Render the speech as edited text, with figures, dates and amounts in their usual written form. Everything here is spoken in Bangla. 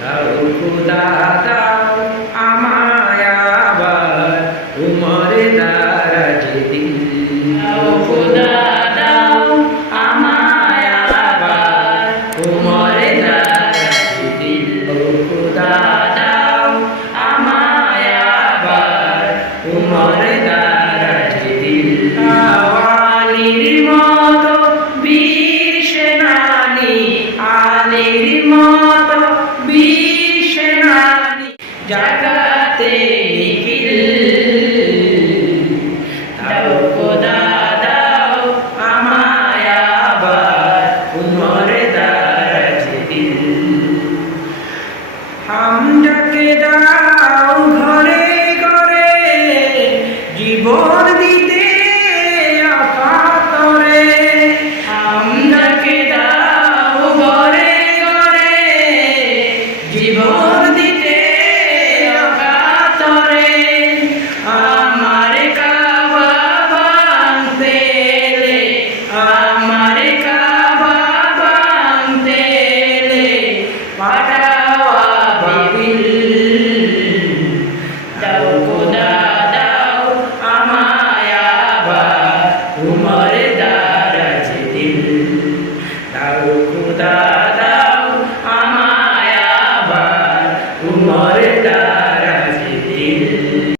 দাও খোদা দাও আমায় আবার উমরে দারাজ দিল। দাও খোদা দাও আমায় আবার উমরে দারাজ দিল। খোদা দাও আমায় আবার উমরে দারাজ দিল। আলীর মতো বীর সেনানী, আলীর মতো বীর সেনানী জাগাতে নিখিল। দাও খোদা দাও আমায় আবার উমরে দারাজ দিল। হামজাকে দাও ঘরে ঘরে জীবন